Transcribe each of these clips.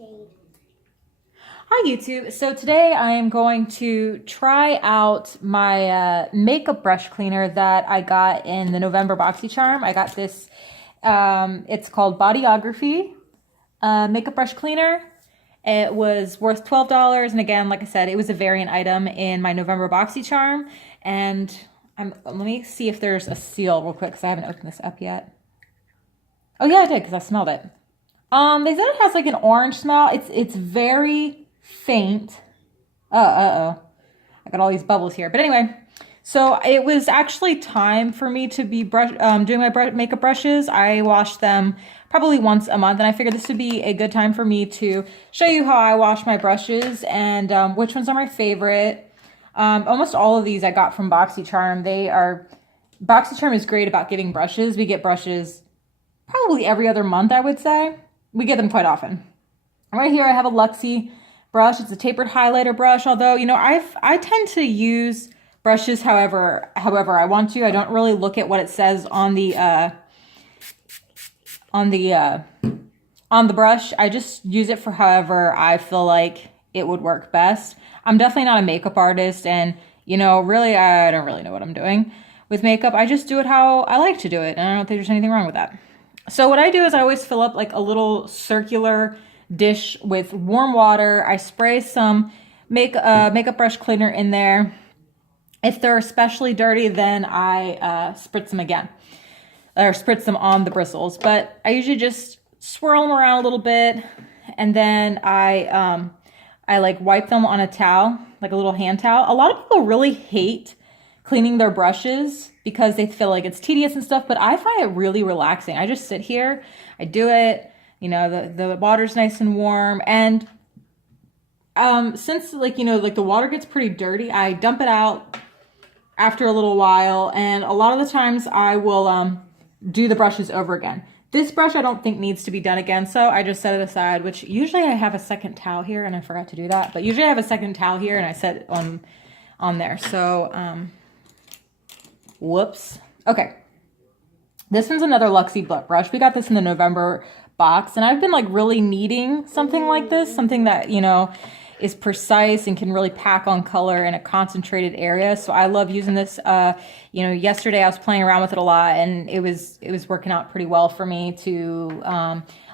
Hi YouTube. So today I am going to try out my makeup brush cleaner that I got in the November Boxycharm. I got this, it's called Bodyography Makeup Brush Cleaner. It was worth $12, and again, like I said, it was a variant item in my November Boxycharm. And let me see if there's a seal real quick because I haven't opened this up yet. Oh yeah, I did because I smelled it. They said it has like an orange smell. It's very faint. I got all these bubbles here. But anyway, so it was actually time for me to be doing my makeup brushes. I wash them probably once a month, and I figured this would be a good time for me to show you how I wash my brushes and which ones are my favorite. Almost all of these I got from Boxycharm. Boxycharm is great about giving brushes. We get brushes probably every other month, I would say. We get them quite often. Right here I have a Luxie brush. It's a tapered highlighter brush, although, you know, I tend to use brushes however I want to. I don't really look at what it says on the brush. I just use it for however I feel like it would work best. I'm definitely not a makeup artist, and, you know, really, I don't really know what I'm doing with makeup. I just do it how I like to do it, and I don't think there's anything wrong with that. So what I do is I always fill up like a little circular dish with warm water. I spray some makeup brush cleaner in there. If they're especially dirty, then I spritz them again, or spritz them on the bristles. But I usually just swirl them around a little bit, and then I like wipe them on a towel, like a little hand towel. A lot of people really hate cleaning their brushes because they feel like it's tedious and stuff, but I find it really relaxing. I just sit here, I do it, you know, the water's nice and warm, and since, like, you know, like the water gets pretty dirty, I dump it out after a little while, and a lot of the times I will do the brushes over again. This brush I don't think needs to be done again, so I just set it aside, which usually I have a second towel here, and I forgot to do that, but usually I have a second towel here and I set it on there. So whoops. Okay. This one's another Luxie brush. We got this in the November box, and I've been like really needing something like this, something that, you know, is precise and can really pack on color in a concentrated area. So I love using this. You know, yesterday I was playing around with it a lot, and it was working out pretty well for me to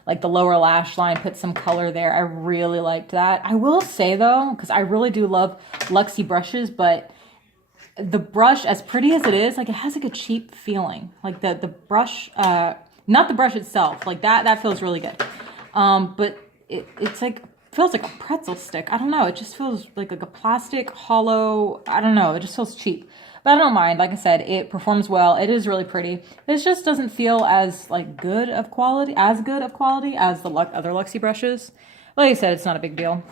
like the lower lash line, put some color there. I really liked that. I will say though, because I really do love Luxie brushes, but the brush, as pretty as it is, like, it has like a cheap feeling. Like the brush, not the brush itself, like that feels really good. But it's like, feels like a pretzel stick. I don't know. It just feels like a plastic hollow. I don't know. It just feels cheap. But I don't mind. Like I said, it performs well. It is really pretty. It just doesn't feel as like good of quality as the other Luxie brushes. Like I said, it's not a big deal.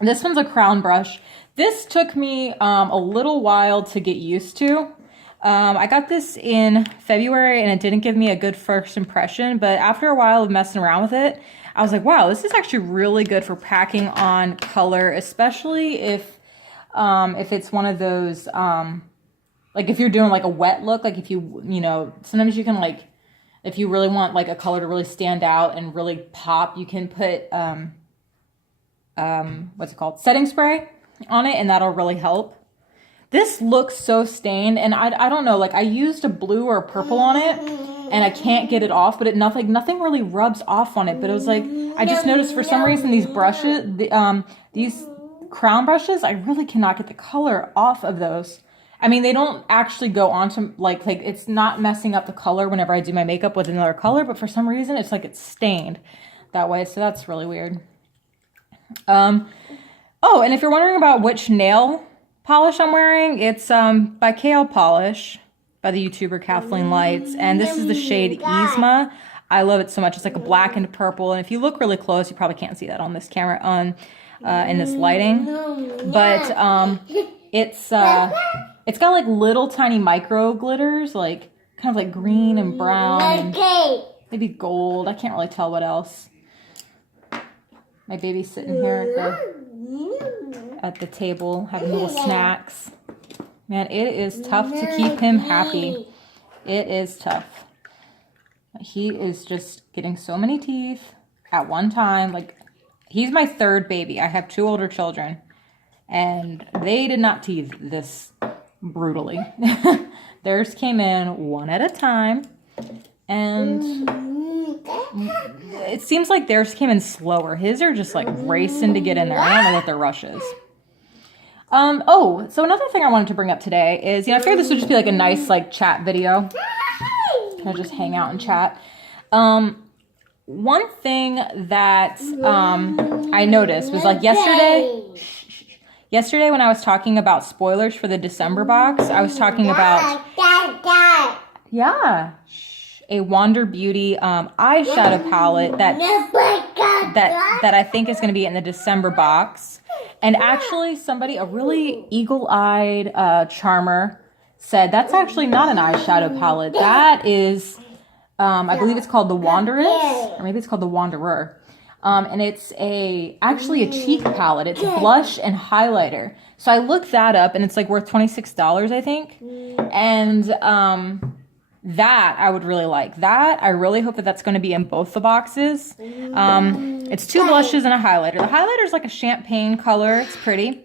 This one's a crown brush. This took me a little while to get used to. I got this in February, and it didn't give me a good first impression, but after a while of messing around with it, I was like, wow, this is actually really good for packing on color, especially if it's one of those, like if you're doing like a wet look, like if you know, sometimes you can, like, if you really want like a color to really stand out and really pop, you can put, what's it called? Setting spray on it, and that'll really help. This looks so stained, and I don't know, like I used a blue or a purple on it, and I can't get it off, but nothing really rubs off on it. But it was like, I just noticed for some reason these brushes, these crown brushes, I really cannot get the color off of those. I mean, they don't actually go onto, like it's not messing up the color whenever I do my makeup with another color, but for some reason it's like it's stained that way, so that's really weird. Oh, and if you're wondering about which nail polish I'm wearing, it's by KL Polish, by the YouTuber Kathleen Lights, and this is the shade Yzma. I love it so much. It's like a black and purple, and if you look really close, you probably can't see that on this camera, in this lighting, but it's got like little tiny micro glitters, like kind of like green and brown and maybe gold. I can't really tell what else. My baby's sitting here at the table having little snacks. Man, it is tough to keep him happy. It is tough. He is just getting so many teeth at one time. Like, he's my third baby. I have 2 older children, and they did not tease this brutally. Theirs came in one at a time, and it seems like theirs came in slower. His are just like racing to get in there. I don't know what their rush is. Oh, so another thing I wanted to bring up today is, I figured this would just be like a nice like chat video. Kind of just hang out and chat. One thing that I noticed was like yesterday when I was talking about spoilers for the December box, I was talking about a Wander Beauty eyeshadow palette that I think is going to be in the December box. And actually somebody, a really eagle-eyed charmer, said that's actually not an eyeshadow palette. That is, I believe it's called the Wanderess, or maybe it's called the Wanderer. And it's actually a cheek palette. It's blush and highlighter. So I looked that up, and it's like worth $26, I think. And that I would really like. That I really hope that that's going to be in both the boxes. It's 2 blushes and a highlighter. The highlighter is like a champagne color. It's pretty.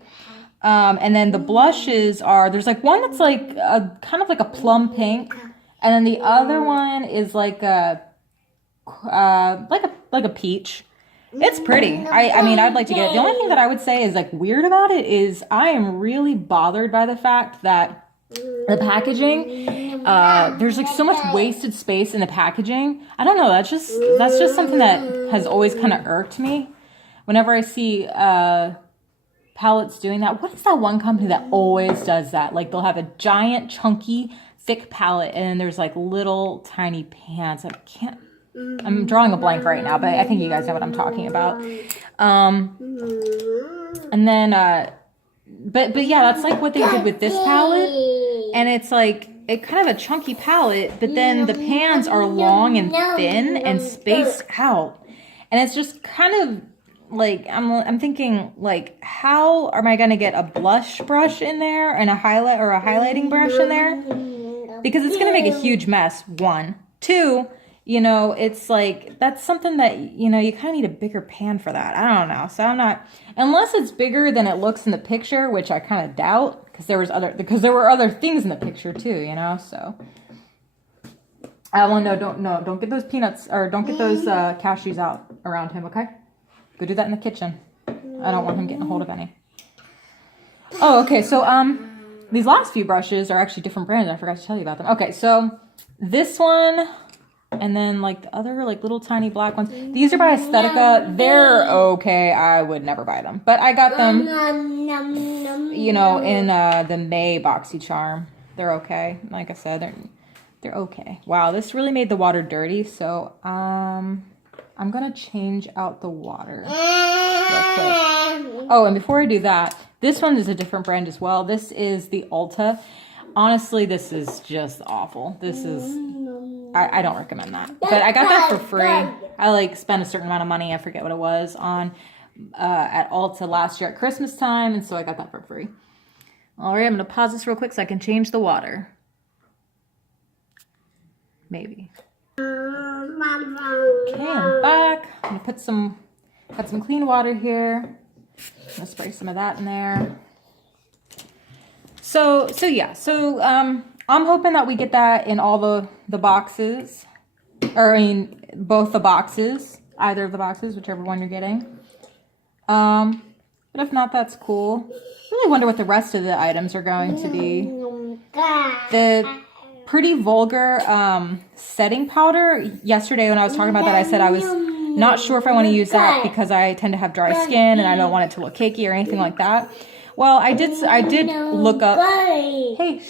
And then the blushes there's like one that's like a kind of like a plum pink, and then the other one is like a peach. It's pretty. I mean, I'd like to get it. The only thing that I would say is like weird about it is I am really bothered by the fact that the packaging, there's like so much wasted space in the packaging. I don't know. That's just something that has always kind of irked me. Whenever I see palettes doing that. What is that one company that always does that? Like they'll have a giant, chunky, thick palette, and then there's like little tiny pans. I'm drawing a blank right now, but I think you guys know what I'm talking about. And then, but yeah, that's like what they did with this palette. And it's like kind of a chunky palette, but then the pans are long and thin and spaced out. And it's just kind of like, I'm thinking like, how am I going to get a blush brush in there and a highlight or a highlighting brush in there? Because it's going to make a huge mess, 1. 2, it's like, that's something that, you kind of need a bigger pan for that. I don't know. So I'm not, unless it's bigger than it looks in the picture, which I kind of doubt, because there were other things in the picture too, so. Don't get those peanuts, or don't get those cashews out around him, okay? Go do that in the kitchen. I don't want him getting a hold of any. Oh, okay, so these last few brushes are actually different brands. I forgot to tell you about them. Okay, so this one, and then like the other like little tiny black ones. These are by Aesthetica. They're okay. I would never buy them, but I got them, in the May Boxycharm. They're okay. Like I said, they're okay. Wow, this really made the water dirty. So I'm gonna change out the water real quick. Oh, and before I do that, this one is a different brand as well. This is the Ulta. Honestly, this is just awful. This is, I don't recommend that. But I got that for free. I spent a certain amount of money, I forget what it was, on at Ulta last year at Christmas time, and so I got that for free. All right, I'm gonna pause this real quick so I can change the water. Maybe. Okay, I'm back. I'm gonna put some clean water here. I'm gonna spray some of that in there. So I'm hoping that we get that in all the boxes, or both the boxes, either of the boxes, whichever one you're getting. But if not, that's cool. I really wonder what the rest of the items are going to be. The Pretty Vulgar setting powder. Yesterday when I was talking about that, I said I was not sure if I want to use that because I tend to have dry skin and I don't want it to look cakey or anything like that. Well, I did look up. Hey,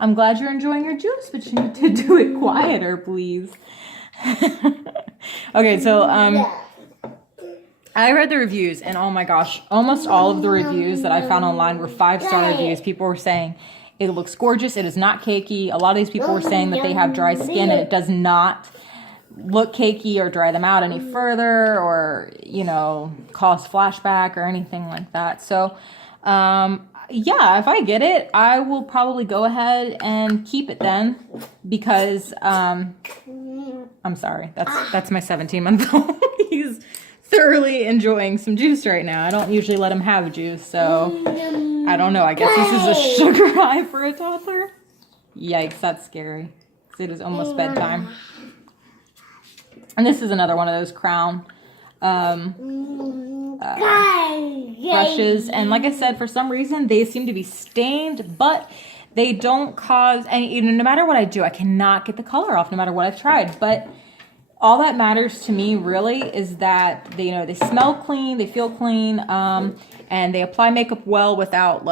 I'm glad you're enjoying your juice, but you need to do it quieter, please. Okay, so I read the reviews, and oh my gosh, almost all of the reviews that I found online were 5-star reviews. People were saying it looks gorgeous. It is not cakey. A lot of these people were saying that they have dry skin and it does not look cakey or dry them out any further, or cause flashback or anything like that. So yeah, if I get it, I will probably go ahead and keep it then, because I'm sorry, that's my 17-month-old. He's thoroughly enjoying some juice right now. I don't usually let him have juice, so I don't know. I guess this is a sugar high for a toddler. Yikes, that's scary. It is almost bedtime. And this is another one of those Crown brushes. And like I said, for some reason, they seem to be stained, but they don't cause any, no matter what I do, I cannot get the color off no matter what I've tried. But all that matters to me really is that they, they smell clean, they feel clean, and they apply makeup well without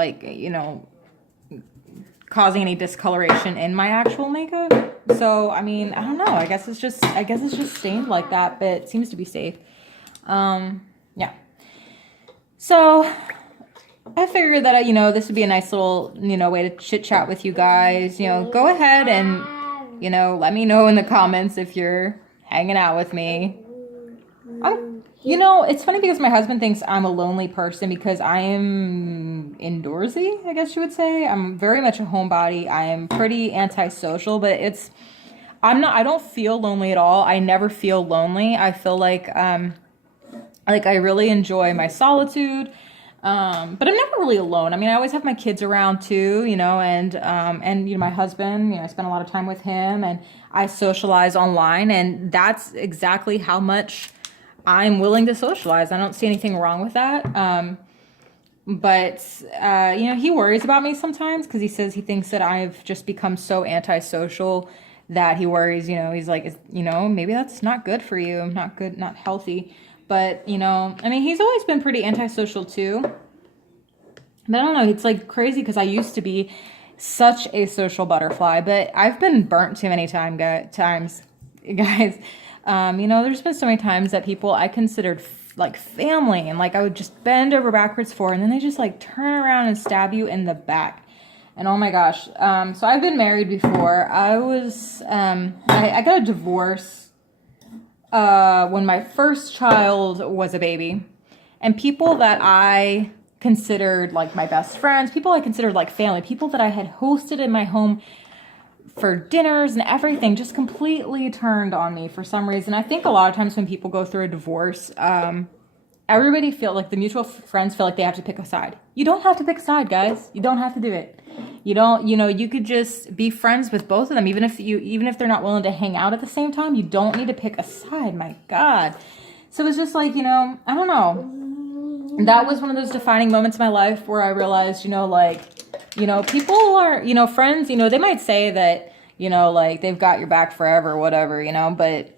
causing any discoloration in my actual makeup. So, I mean, I don't know. I guess it's just stained like that, but it seems to be safe. Yeah. So, I figured that, this would be a nice little, way to chit chat with you guys. Go ahead and, let me know in the comments if you're hanging out with me. It's funny because my husband thinks I'm a lonely person because I am indoorsy, I guess you would say. I'm very much a homebody. I am pretty antisocial, but I don't feel lonely at all. I never feel lonely. I feel like I really enjoy my solitude. But I'm never really alone. I mean, I always have my kids around too, and my husband, I spend a lot of time with him and I socialize online, and that's exactly how much I'm willing to socialize. I don't see anything wrong with that. But he worries about me sometimes because he says he thinks that I've just become so antisocial that he worries, he's like, maybe that's not good for you. Not good, not healthy. But, I mean, he's always been pretty antisocial too. But I don't know, it's like crazy because I used to be such a social butterfly, but I've been burnt too many times, guys. There's been so many times that people I considered like family and like I would just bend over backwards for, and then they just like turn around and stab you in the back. And oh my gosh. So I've been married before. I was, I got a divorce when my first child was a baby, and people that I considered like my best friends, people I considered like family, people that I had hosted in my home for dinners and everything, just completely turned on me for some reason. I think a lot of times when people go through a divorce, everybody feel like the mutual friends feel like they have to pick a side. You don't have to pick a side, guys. You don't have to do it. You don't, you could just be friends with both of them, even if they're not willing to hang out at the same time. You don't need to pick a side. My God. So it's just like, I don't know. That was one of those defining moments in my life where I realized, people are, friends, they might say that, like they've got your back forever or whatever, but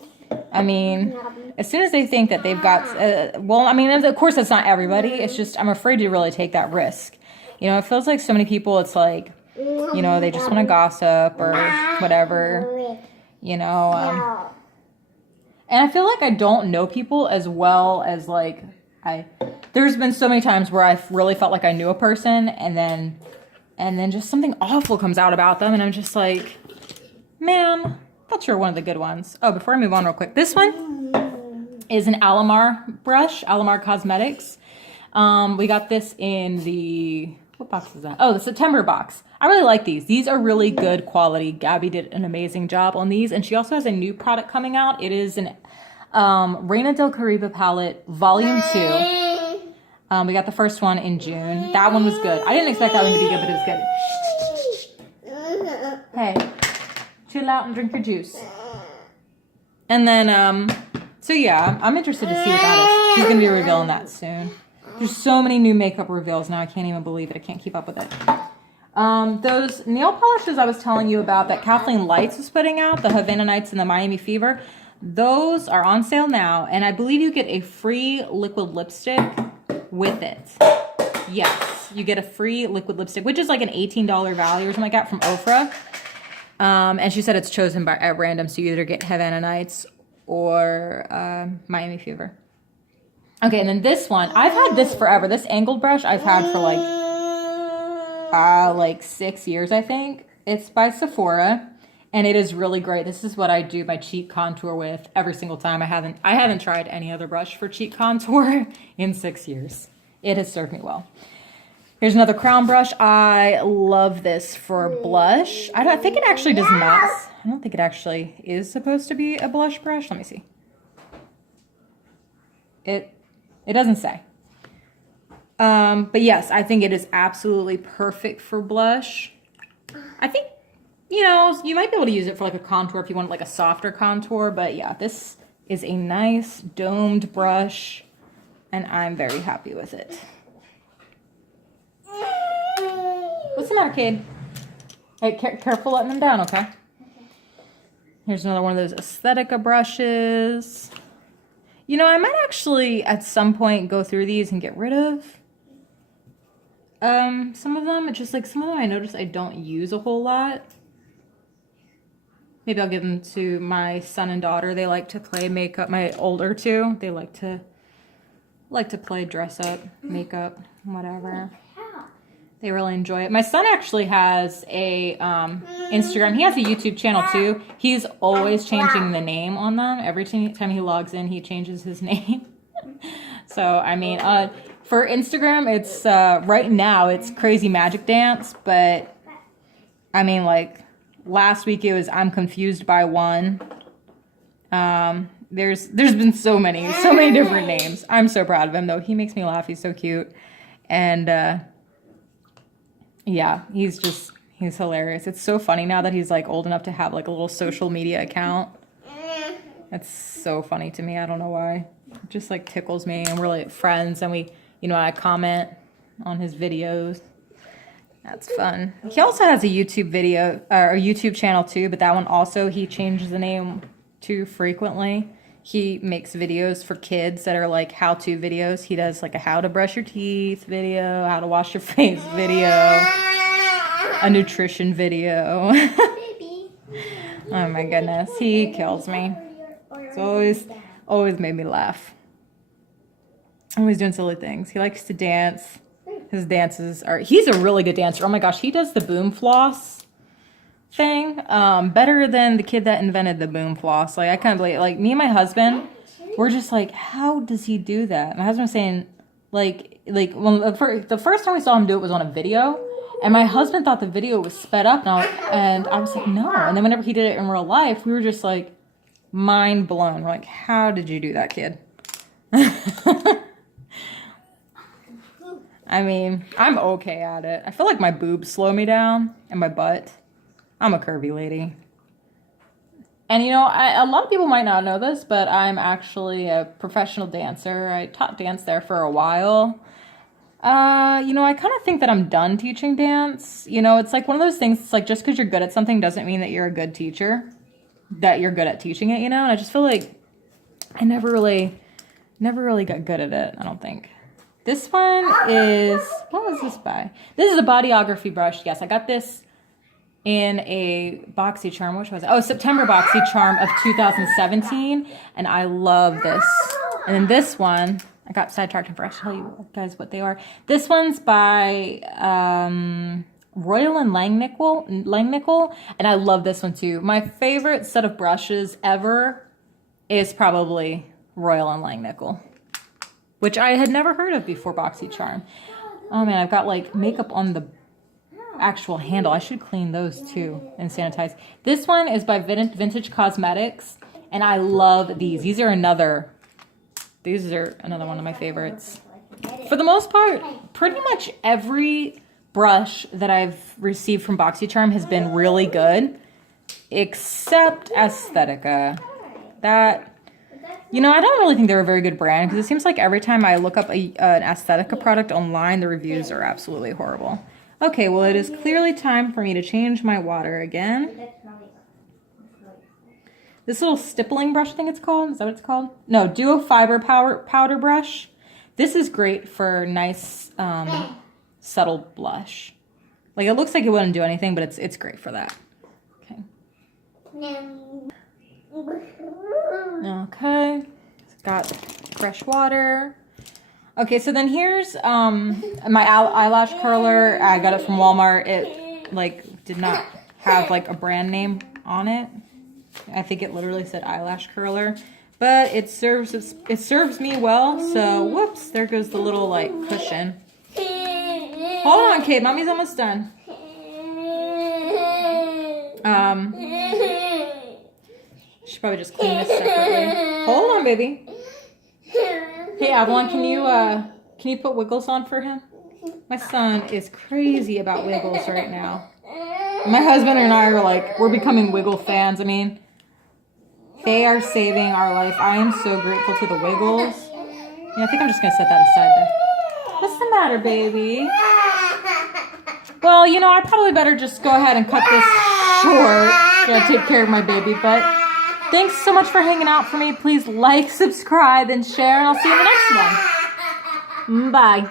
I mean, as soon as they think that they've got, of course that's not everybody. It's just, I'm afraid to really take that risk. It feels like so many people, it's like, they just want to gossip or whatever, and I feel like I don't know people as well as like, there's been so many times where I've really felt like I knew a person and then just something awful comes out about them. And I'm just like, man, I thought you were one of the good ones. Oh, before I move on real quick, this one is an Alamar brush, Alamar Cosmetics. We got this in what box is that? Oh, the September box. I really like these. These are really good quality. Gabby did an amazing job on these. And she also has a new product coming out. It is an Reina del Caribe palette, volume 2. We got the first one in June. That one was good. I didn't expect that one to be good, but it was good. Hey, chill out and drink your juice. And then, so yeah, I'm interested to see what that is. She's going to be revealing that soon. There's so many new makeup reveals now. I can't even believe it. I can't keep up with it. Those nail polishes I was telling you about that Kathleen Lights was putting out, the Havana Nights and the Miami Fever, those are on sale now. And I believe you get a free liquid lipstick with it. Yes, you get a free liquid lipstick, which is like an $18 value or something like that from Ofra. And she said it's chosen at random, so you either get Havana Nights or Miami Fever. Okay, and then this one, I've had this forever. This angled brush I've had for like 6 years, I think. It's by Sephora, and it is really great. This is what I do my cheek contour with every single time. I haven't tried any other brush for cheek contour in 6 years. It has served me well. Here's another Crown brush. I love this for blush. I think it actually does not. I don't think it actually is supposed to be a blush brush. Let me see. It doesn't say. But yes, I think it is absolutely perfect for blush. I think, you know, you might be able to use it for like a contour if you want like a softer contour. But yeah, this is a nice domed brush and I'm very happy with it. What's the matter, kid? Hey, careful letting them down, okay? Here's another one of those Aesthetica brushes. You know, I might actually at some point go through these and get rid of some of them. It's just like some of them I notice I don't use a whole lot. Maybe I'll give them to my son and daughter. They like to play makeup. My older two, they like to play dress up, makeup, whatever. They really enjoy it. My son actually has a Instagram. He has a YouTube channel too. He's always changing the name on them. Every time he logs in, he changes his name. So, I mean, for Instagram, it's right now, it's Crazy Magic Dance. But, I mean, like, last week it was I'm Confused by One. There's been so many different names. I'm so proud of him, though. He makes me laugh. He's so cute. And, yeah, he's hilarious. It's so funny now that he's like old enough to have like a little social media account. That's so funny to me. I don't know why. It just like tickles me, and we're like friends, and I comment on his videos. That's fun. He also has a YouTube video or a YouTube channel too, but that one also he changes the name to frequently. He makes videos for kids that are like how-to videos. He does like a how to brush your teeth video, how to wash your face video, a nutrition video. Oh my goodness, he kills me. It's always made me laugh. Always doing silly things. He likes to dance. His dances are, he's a really good dancer. Oh my gosh, he does the boom floss thing better than the kid that invented the boom floss. Like, I can't believe, like, me and my husband, we're just like, how does he do that? My husband was saying, well, the first time we saw him do it was on a video, and my husband thought the video was sped up, and I was like, no. And then whenever he did it in real life, we were just like mind blown. We're like, how did you do that, kid? I mean, I'm okay at it. I feel like my boobs slow me down and my butt. I'm a curvy lady. And you know, a lot of people might not know this, but I'm actually a professional dancer. I taught dance there for a while. You know, I kind of think that I'm done teaching dance. You know, it's like one of those things, it's like just because you're good at something doesn't mean that you're a good teacher, that you're good at teaching it, you know? And I just feel like I never really got good at it, I don't think. This one is, what was this by? This is a Bodyography brush. Yes, I got this in a Boxycharm. Which was it? Oh, September Boxycharm of 2017. And I love this. And then this one, I got sidetracked and forgot to tell you guys what they are. This one's by Royal and Langnickel. And I love this one too. My favorite set of brushes ever is probably Royal and Langnickel, which I had never heard of before Boxycharm. Oh man, I've got like makeup on the actual handle. I should clean those too and sanitize. This one is by Vintage Cosmetics, and I love these. These are another one of my favorites. For the most part, pretty much every brush that I've received from Boxycharm has been really good, except Aesthetica. That, you know, I don't really think they're a very good brand, because it seems like every time I look up an Aesthetica product online, the reviews are absolutely horrible. Okay, well, it is clearly time for me to change my water again. This little stippling brush, I think it's called. Is that what it's called? No, Duo Fiber Powder Brush. This is great for nice, subtle blush. Like, it looks like it wouldn't do anything, but it's great for that. Okay. Okay. Got fresh water. Okay, so then here's my eyelash curler. I got it from Walmart. It like did not have like a brand name on it. I think it literally said eyelash curler, but it serves me well. So whoops, there goes the little like cushion. Hold on, Kate. Mommy's almost done. Should probably just clean this separately. Hold on, baby. Hey, Avalon, can you put Wiggles on for him? My son is crazy about Wiggles right now. My husband and I are like, we're becoming Wiggle fans. I mean, they are saving our life. I am so grateful to the Wiggles. Yeah, I think I'm just going to set that aside there. What's the matter, baby? Well, you know, I probably better just go ahead and cut this short. Gotta take care of my baby, but thanks so much for hanging out for me. Please like, subscribe, and share, and I'll see you in the next one. Bye.